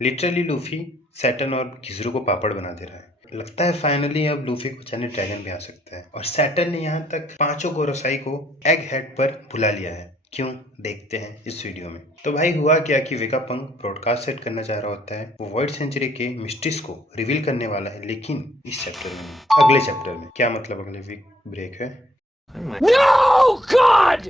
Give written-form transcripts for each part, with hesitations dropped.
Literally Luffy Saturn और किज़रू को पापड़ बना दे रहा है। लगता है फाइनली अब लूफी को चाइनीज ड्रैगन भी आ सकता है और सैटर्न ने यहाँ तक पांचों गोरोसाई को एग हेड पर बुला लिया है। क्यों, देखते हैं इस वीडियो में। तो भाई हुआ क्या कि वेगापंक ब्रॉडकास्ट सेट करना चाह रहा होता है। वो वर्ल्ड सेंचुरी के मिस्ट्रीज को रिवील करने वाला है, लेकिन इस चैप्टर में नहीं, अगले चैप्टर में। क्या मतलब अगले वीक ब्रेक है? No, God!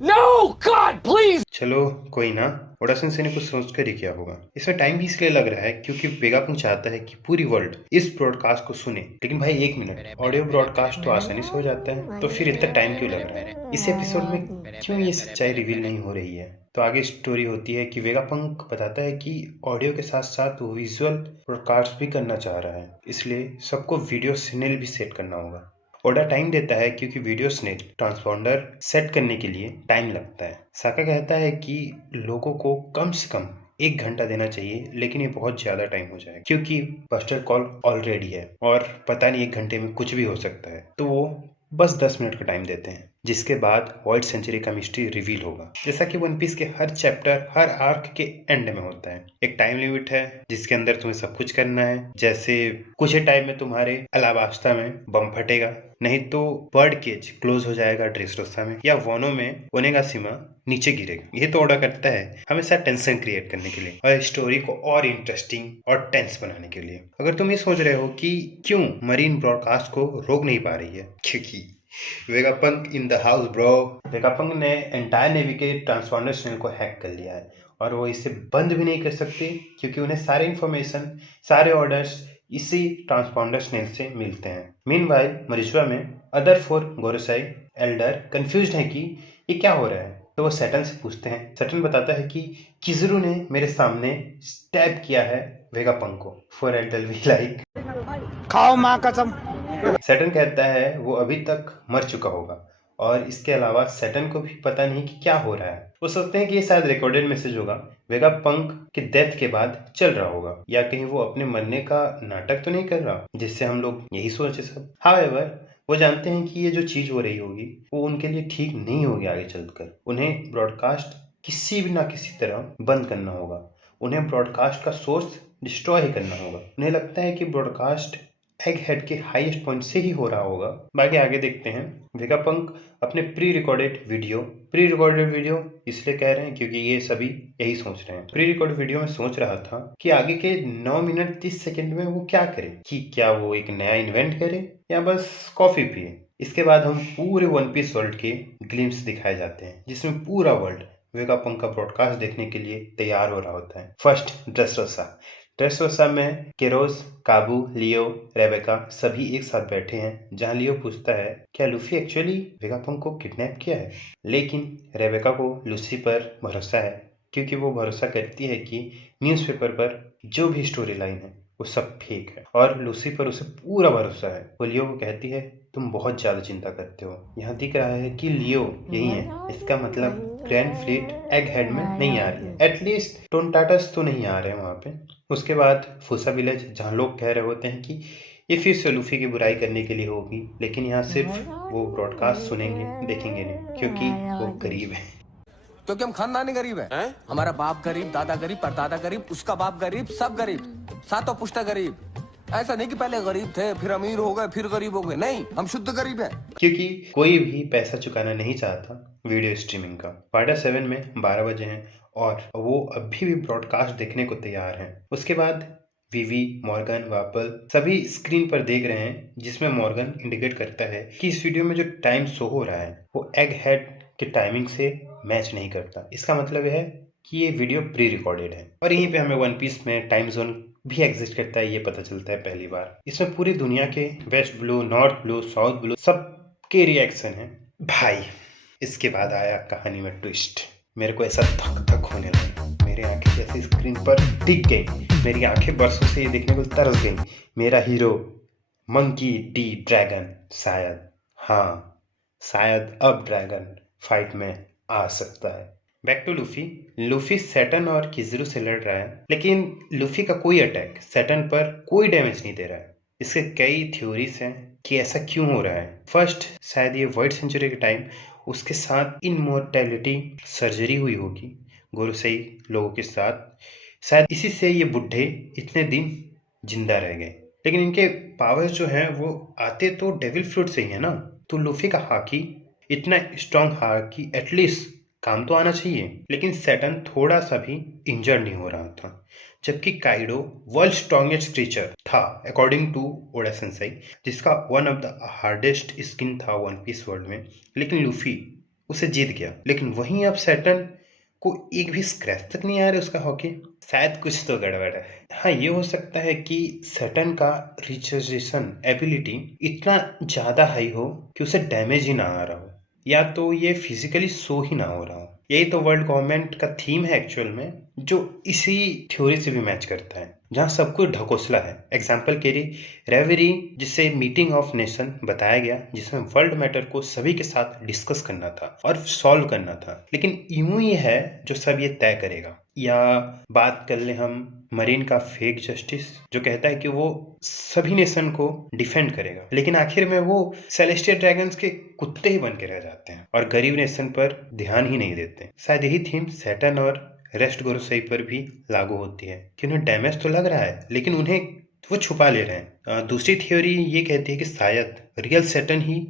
No, God, please! चलो कोई ना, ओडा सेंसेई ने कुछ सोच कर ही किया होगा। इसमें टाइम भी इसलिए लग रहा है क्योंकि वेगापंक चाहता है कि पूरी वर्ल्ड इस ब्रॉडकास्ट को सुने। लेकिन भाई एक मिनट, ऑडियो ब्रॉडकास्ट तो आसानी से हो जाता है, तो फिर इतना टाइम क्यों लग रहा है? इस एपिसोड में क्यों ये सच्चाई रिवील नहीं हो रही है? तो आगे स्टोरी होती है कि वेगापंक बताता है कि ऑडियो के साथ साथ वो विजुअल ब्रॉडकास्ट भी करना चाह रहा है, इसलिए सबको वीडियो सिग्नल भी सेट करना होगा। ओडा टाइम देता है क्योंकि वीडियो स्नेल ट्रांसपॉन्डर सेट करने के लिए टाइम लगता है। साका कहता है कि लोगों को कम से कम 1 घंटा देना चाहिए, लेकिन ये बहुत ज्यादा टाइम हो जाएगा क्योंकि बस्टर कॉल ऑलरेडी है और पता नहीं 1 घंटे में कुछ भी हो सकता है। तो वो बस 10 मिनट का टाइम देते हैं, जिसके बाद वर्ल्ड सेंचुरी का मिस्ट्री रिवील होगा। जैसा कि वन पीस के हर चैप्टर हर आर्क के एंड में होता है। एक टाइम लिमिट है जिसके अंदर तुम्हें सब कुछ करना है। जैसे कुछ ही टाइम में तुम्हारे अलाबास्ता में बम फटेगा, नहीं तो बर्ड केज क्लोज हो जाएगा ड्रेसरोसा में, या वोनो में ओनेगाशिमा नीचे गिरेगा। ये तो ऑर्डर करता है हमेशा टेंशन क्रिएट करने के लिए और स्टोरी को और इंटरेस्टिंग और टेंस बनाने के लिए। अगर तुम ये सोच रहे हो कि क्यों मरीन ब्रॉडकास्ट को रोक नहीं पा रही है, क्योंकि Vegapunk in the house bro. Vegapunk ने एंटायर नेवी के ट्रांसपॉन्डर चैनल को हैक कर लिया है और वो इसे बंद भी नहीं कर सकते क्योंकि उन्हें सारे इंफॉर्मेशन, सारे ऑर्डर्स इसी ट्रांसपॉन्डर स्नेल से मिलते हैं। मीनवाइल मरिचुआ में अदर 4 गोरोसाई एल्डर कंफ्यूज्ड हैं कि ये क्या हो रहा है। तो वो सैटर्न से पूछते हैं। सैटर्न बताता है कि किज़रू ने मेरे सामने स्टैब किया है वेगापंक को। फॉर एल्डर वी लाइक खाओ माँ कसम। सैटर्न कहता है वो अभी तक मर चुका होगा और इसके अलावा सैटर्न को भी पता नहीं कि क्या हो रहा है। वो सोचते हैं कि ये शायद रिकॉर्डेड मैसेज होगा, वेगापंक के डेथ के बाद चल रहा होगा, या कहीं वो अपने मरने का नाटक तो नहीं कर रहा, जिससे हम लोग यही सोचे सब। हाउएवर वो जानते हैं कि ये जो चीज हो रही होगी वो उनके लिए ठीक नहीं होगी। आगे चलकर उन्हें ब्रॉडकास्ट किसी भी ना किसी तरह बंद करना होगा। उन्हें ब्रॉडकास्ट का सोर्स डिस्ट्रॉय ही करना होगा। उन्हें लगता है कि ब्रॉडकास्ट एग हेड के हाईएस्ट पॉइंट से ही हो रहा होगा। बाकी आगे देखते हैं। वेगापंक अपने प्री रिकॉर्डेड वीडियो इसलिए कह रहे हैं क्योंकि ये सभी यही सोच रहे हैं। प्री रिकॉर्डेड वीडियो में सोच रहा था कि आगे के 9 मिनट 30 सेकंड में वो क्या करे, कि क्या वो एक नया इन्वेंट करे या बस कॉफी पिए। इसके बाद हम पूरे वन पीस वर्ल्ड के ग्लिम्स दिखाए जाते हैं, जिसमें पूरा वर्ल्ड वेगापंक का ब्रॉडकास्ट देखने के लिए तैयार हो रहा होता है। फर्स्ट ड्रेसरोसा में केरोस, काबू, लियो, रेबेका सभी एक साथ बैठे हैं, जहां लियो पूछता है क्या लूफी एक्चुअली वेगापंक को किडनैप किया है। लेकिन रेबेका को लूसी पर भरोसा है क्योंकि वो भरोसा करती है कि न्यूज़पेपर पर जो भी स्टोरी लाइन है वो सब फेक है और लूसी पर उसे पूरा भरोसा है। वो लियो को कहती है तुम बहुत ज्यादा चिंता करते हो। यहाँ दिख रहा है कि लियो यही है, इसका मतलब ग्रैंड फ्लीट एग हेड में नहीं आ रही है। एटलीस्ट टोनटाटस तो नहीं आ रहे हैं वहाँ पे। उसके बाद फूसा विलेज, जहाँ लोग कह रहे होते हैं कि ये फिर से लूफी की बुराई करने के लिए होगी, लेकिन यहाँ सिर्फ वो ब्रॉडकास्ट सुनेंगे, देखेंगे नहीं, क्योंकि वो गरीब है। क्योंकि हम खानदानी गरीब है। हमारा बाप गरीब, दादा गरीब, परदादा गरीब, उसका बाप गरीब, सब गरीब, सातों पुश्ता गरीब। ऐसा नहीं कि पहले गरीब थे फिर अमीर हो गए फिर गरीब हो गए, नहीं, हम शुद्ध गरीब हैं। क्योंकि कोई भी पैसा चुकाना नहीं चाहता वीडियो स्ट्रीमिंग का। पार्टा 7 में 12 बजे हैं और वो अभी भी ब्रॉडकास्ट देखने को तैयार हैं। उसके बाद विवी, मॉर्गन, वापल सभी स्क्रीन पर देख रहे हैं, जिसमें मॉर्गन इंडिकेट करता है कि इस वीडियो में जो टाइम शो हो रहा है वो एग हेड के टाइमिंग से मैच नहीं करता। इसका मतलब है कि ये वीडियो प्री रिकॉर्डेड है। और यहीं पे हमें वन पीस में टाइम जोन भी एग्जिस्ट करता है ये पता चलता है पहली बार। इसमें पूरी दुनिया के west blue, north blue, south blue सबके रिएक्शन है भाई। इसके बाद आया कहानी में ट्विस्ट। मेरे को ऐसा धक धक होने लगा, मेरी आंखें जैसे स्क्रीन पर टिक गई। मेरी आंखें बरसों से ये देखने को तरस गई। मेरा हीरो मंकी डी ड्रैगन शायद अब ड्रैगन फाइट में आ सकता है। बैक टू लूफी सैटर्न और किज़रू से लड़ रहा है, लेकिन लूफी का कोई अटैक सैटर्न पर कोई डैमेज नहीं दे रहा है। इसके कई थ्योरीज हैं कि ऐसा क्यों हो रहा है। फर्स्ट, शायद ये वर्ल्ड सेंचुरी के टाइम उसके साथ इनमोर्टैलिटी सर्जरी हुई होगी गोरोसेई लोगों के साथ, शायद इसी से ये बुढ़े इतने दिन जिंदा रह गए। लेकिन इनके पावर्स जो हैं वो आते तो डेविल फ्रूट से ही है ना। तो लूफी का हाकी इतना स्ट्रांग हाकी एटलीस्ट काम तो आना चाहिए। लेकिन सैटर्न थोड़ा सा भी इंजर्ड नहीं हो रहा था, जबकि काइडो वर्ल्ड स्ट्रॉन्गेस्ट क्रीचर था अकॉर्डिंग टू ओडा सेंसाई, जिसका one of the hardest skin था वन पीस वर्ल्ड में। लेकिन लूफी उसे जीत गया। लेकिन वहीं अब सैटर्न को एक भी स्क्रैच तक नहीं आ रहा उसका हॉकी। शायद कुछ तो गड़बड़ है। हाँ, ये हो सकता है कि सैटर्न का रिजर्वेशन एबिलिटी इतना ज्यादा हाई हो कि उसे डैमेज ही ना आ रहा हो, या तो ये फिजिकली सो ही ना हो रहा हो। यही तो वर्ल्ड गवर्नमेंट का थीम है एक्चुअल में, जो इसी थ्योरी से भी मैच करता है, जहाँ सब कुछ ढकोसला है। एग्जाम्पल के लिए रेवरी, जिसे मीटिंग ऑफ नेशन बताया गया, जिसमें वर्ल्ड मैटर को सभी के साथ डिस्कस करना था और सॉल्व करना था। लेकिन यूं ही है जो सब ये तय करेगा। या बात कर ले हम मरीन का फेक जस्टिस, जो कहता है कि वो सभी नेशन को डिफेंड करेगा, लेकिन आखिर में वो सेलेस्टियल ड्रैगन्स के कुत्ते ही बन के रह जाते हैं और गरीब नेशन पर ध्यान ही नहीं देते। शायद यही थीम सैटर्न और रेस्ट गोरोसेई पर भी लागू होती है कि उन्हें डैमेज तो लग रहा है लेकिन उन्हें वो छुपा ले रहे हैं। दूसरी थ्योरी ये कहती है कि शायद रियल सैटर्न ही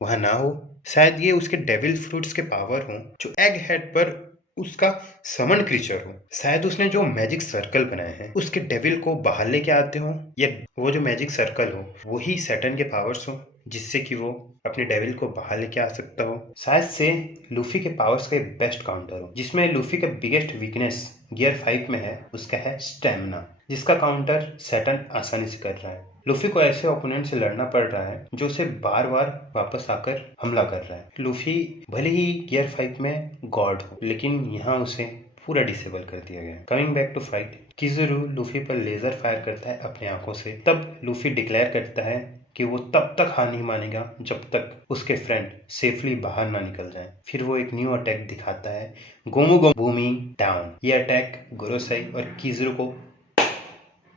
वहां ना हो। शायद ये उसके डेविल फ्रूट्स के पावर हो जो एग हेड पर उसका समन क्रीचर हो। शायद उसने जो मैजिक सर्कल बनाए हैं उसके डेविल को बाहर लेके आते हो, या वो जो मैजिक सर्कल हो वही सैटर्न के पावर्स हो, जिससे कि वो अपने डेविल को बाहर लेके आ सकता हो। शायद से लूफी के पावर्स का बेस्ट काउंटर हो, जिसमें लूफी का बिगेस्ट वीकनेस गियर 5 में है, उसका है स्टेमिना, जिसका काउंटर सैटर्न आसानी से कर रहा है। लूफी को ऐसे ओपोनेंट से लड़ना पड़ रहा है जो उसे बार बार वापस आकर हमला कर रहा है। लूफी भले ही गियर 5 में गॉड हो, लेकिन यहाँ उसे पूरा डिसेबल कर दिया गया है। Coming back to fight, Kizaru Luffy पर लेजर फायर करता है अपने आंखों से। तब लूफी डिक्लेयर करता है कि वो तब तक हार नहीं मानेगा जब तक उसके फ्रेंड सेफली बाहर ना निकल जाए। फिर वो एक न्यू अटैक दिखाता है, गोमू गोमू बूमी डाउन। ये अटैक गोरोसेई और किजुरु को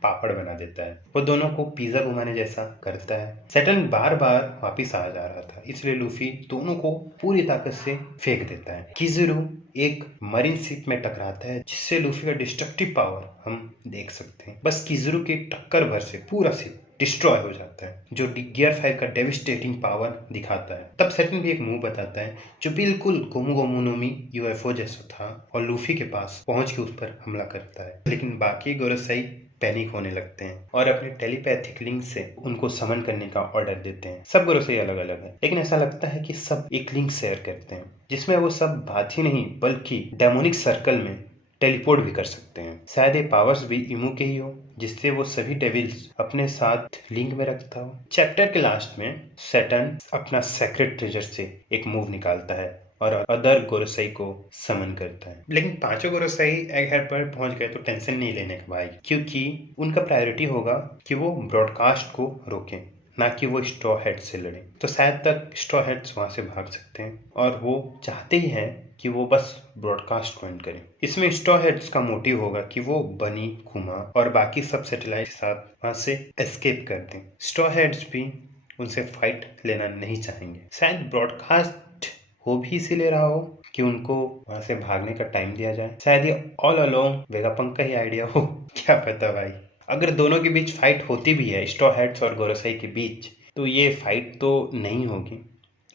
पापड़ बना देता है। वो दोनों को पिज्जा घुमाने जैसा करता है। सैटर्न बार बार वापिस आ जा रहा था, इसलिए लूफी दोनों को पूरी ताकत से फेंक देता है। किजुरु एक मरीन शिप में टकराता है, जिससे लूफी का डिस्ट्रक्टिव पावर हम देख सकते हैं। बस किजुरु की टक्कर भर से पूरा शिप डिस्ट्रॉय हो जाता है, जो गियर 5 का डेविस्टेटिंग पावर दिखाता है। तब सैटर्न भी एक मूव बताता है जो बिल्कुल गोमू गोमू नो मी यूएफओ जैसा था, और लूफी के पास पहुंच के उस पर हमला करता है। लेकिन बाकी गोरोसेई पैनिक होने लगते हैं और अपने टेलीपैथिक लिंक से उनको समन करने का ऑर्डर देते हैं। सब गोरोसेई अलग अलग है, लेकिन ऐसा लगता है कि सब एक लिंक शेयर करते हैं, जिसमें वो सब बात ही नहीं बल्कि डेमोनिक सर्कल में टेलीपोर्ट भी कर सकते हैं। शायद ये पावर्स भी इमू के ही हो, जिससे वो सभी डेविल्स अपने साथ लिंक में रखता हो। चैप्टर के लास्ट में सैटर्न अपना सेक्रेट ट्रेजर से एक मूव निकालता है और अदर गोरोसेई को समन करता है। लेकिन पांचों गोरोसेई एग हेड पर पहुंच गए तो टेंशन नहीं लेने का भाई, क्योंकि उनका प्रायोरिटी होगा कि वो ब्रॉडकास्ट को रोकें, ना कि वो स्ट्रॉ हेड से लड़े। तो शायद तक स्ट्रॉ हेड्स वहां से भाग सकते हैं, और वो चाहते ही हैं कि वो बस ब्रॉडकास्ट को एंड करें। इसमें स्ट्रॉ हेड्स का मोटिव होगा कि वो बनी, कुमा और बाकी सब सैटेलाइट के साथ वहां से एस्केप कर दें। स्ट्रॉ हेड्स भी उनसे फाइट लेना नहीं चाहेंगे। शायद ब्रॉडकास्ट हो भी इसीलिए रहा हो कि उनको वहां से भागने का टाइम दिया जाए। शायद ये ऑल अलोंग वेगापंक का ही आइडिया हो, क्या पता भाई। अगर दोनों के बीच फाइट होती भी है, स्ट्रॉ हेड्स और गोरोसेई के बीच, तो ये फाइट तो नहीं होगी,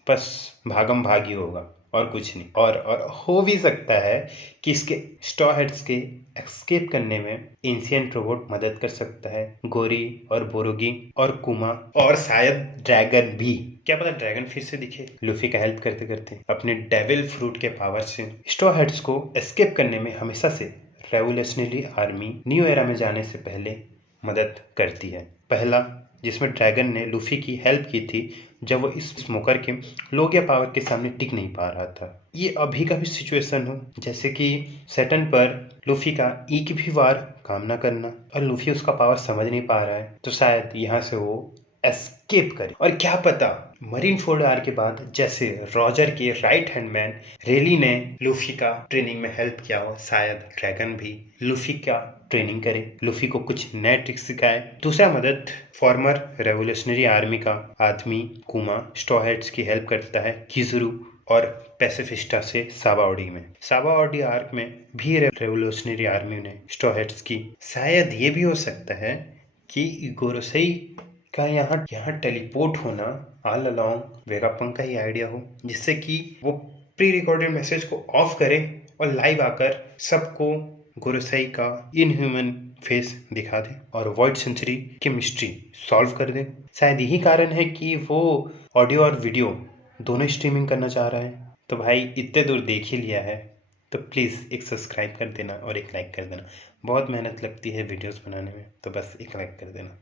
बस भागम भागी होगा और कुछ नहीं। और हो भी सकता है कि इसके स्ट्रॉ हेड्स के एस्केप करने में एंशिएंट रोबोट मदद कर सकता है, गोरी और बोरोगी और कुमा, और शायद ड्रैगन भी। क्या पता ड्रैगन फिर से दिखे लूफी का हेल्प करते करते। अपने डेविल फ्रूट के पावर से स्ट्रॉ हेड्स को एस्केप करने में हमेशा से रेवोल्यूशनरी आर्मी न्यू एरा में जाने से पहले मदद करती है। पहला, जिसमें ड्रैगन ने लूफी की हेल्प की थी जब वो इस स्मोकर के लोगिया पावर के सामने टिक नहीं पा रहा था। ये अभी का भी सिचुएशन हो, जैसे कि सैटर्न पर लूफी का एक भी बार काम ना करना और लूफी उसका पावर समझ नहीं पा रहा है, तो शायद यहाँ से वो एस्केप करे। और क्या पता मरीन फोर्ड आर के बाद जैसे रॉजर के राइट हैंड मैन रेली ने लूफी का ट्रेनिंग में हेल्प किया हो, शायद ड्रैगन भी लूफी का ट्रेनिंग करे, लूफी को कुछ नए ट्रिक्स सिखाए। दूसरा मदद, फॉर्मर रेवोल्यूशनरी आर्मी का आदमी कुमा स्ट्रॉ हेड्स की हेल्प करता है किजुरु और पैसिफिस्टा से साबाओडी में। साबाओडी आर्क में भी रेवोल्यूशनरी आर्मी ने स्ट्रॉ हैट्स की। शायद ये भी हो सकता है कि गोरोसेई का यहाँ टेलीपोर्ट होना ऑल अलोंग वेगापंक का ही आइडिया हो, जिससे कि वो प्री रिकॉर्डेड मैसेज को ऑफ करे और लाइव आकर सबको गोरोसेई का इनह्यूमन फेस दिखा दे और वॉइड सेंचुरी की मिस्ट्री सॉल्व कर दे। शायद यही कारण है कि वो ऑडियो और वीडियो दोनों स्ट्रीमिंग करना चाह रहा है। तो भाई इतने दूर देख ही लिया है तो प्लीज़ एक सब्सक्राइब कर देना और एक लाइक कर देना। बहुत मेहनत लगती है वीडियोस बनाने में, तो बस एक लाइक कर देना।